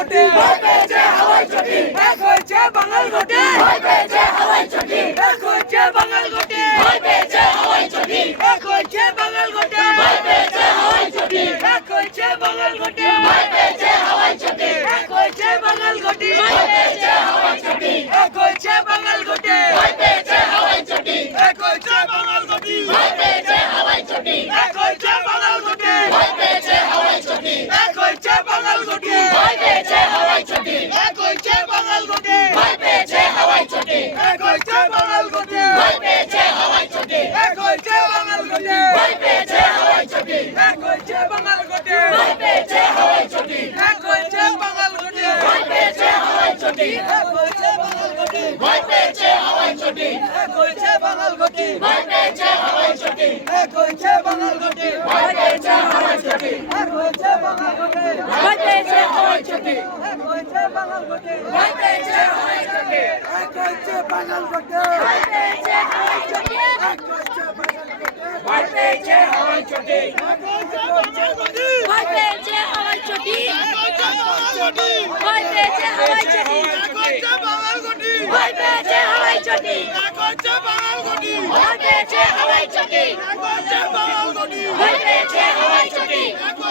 ঘটে ভয় পেয়েছে হাওয়াই চটি এক হয়েছে বাঙাল ঘটে ভয় পেয়েছে হাওয়াই চটি এক হয়েছে বাঙাল ঘটে ভয় পেয়েছে হাওয়াই চটি এক হয়েছে বাঙাল ঘটে ভয় পেয়েছে হাওয়াই চটি এক হয়েছে বাঙাল ঘটে ভয় পেয়েছে হাওয়াই চটি এক হয়েছে বাঙাল ঘটে ভয় পেয়েছে হাওয়াই চটি এক হয়েছে বাঙাল ঘটে ভয় পেয়েছে হাওয়াই চটি এক হয়েছে বাঙাল ঘটে ভয় পেয়েছে হাওয়াই চটি এক হয়েছে বাঙাল ঘটে ভয় পেয়েছে হাওয়াই চটি এক হয়েছে বাঙাল ঘটে ভয় পেয়েছে হাওয়াই চটি এক হয়েছে বাঙাল ঘটে ভয় পেয়েছে হাওয়াই চটি এক হয়েছে বাঙাল ঘটে ভয় পেয়েছে হাওয়াই চটি এক হয়েছে বাঙাল ঘটে ভয় পেয়েছে হাওয়াই চটি এক হয়েছে বাঙাল ঘটে ভয় পেয়েছে হাওয়াই চটি এক হয়েছে বাঙাল ঘটে ভয় পেয়েছে হাওয়াই চটি এক হয়েছে বাঙাল ঘটে ভয় পেয়েছে হাওয়াই চটি এক হয়েছে বাঙাল ঘটে ভয় পেয়েছে হাওয়াই চটি এক হয়েছে বাঙাল ঘটে ভয় পেয়েছে হাওয়াই চটি এক হয়েছে বাঙাল ঘটে ভয় পেয়েছে হাওয়াই চটি এক হয়েছে বাঙাল ঘটে ভয় পেয়েছে হাওয়াই চটি এক হয়েছে বাঙাল ঘটে ভয় পেয়েছে হাওয়াই চটি এক হয়েছে বাঙাল ঘটে ভয় পেয়েছে হাওয়াই চটি এক হয়েছে বাঙাল ঘটে ভয় পেয়েছে হাওয়াই চটি ভয় পেয়েছে হাওয়াই চটি ভয় পেয়েছে হাওয়াই চটি ভয় পেয়েছে হাওয়াই চটি ভয় পেয়েছে হাওয়াই চটি ভয় পেয়েছে হাওয়াই চটি ভয় পেয়েছে হাওয়াই চটি ভয় পেয়েছে হাওয়াই চটি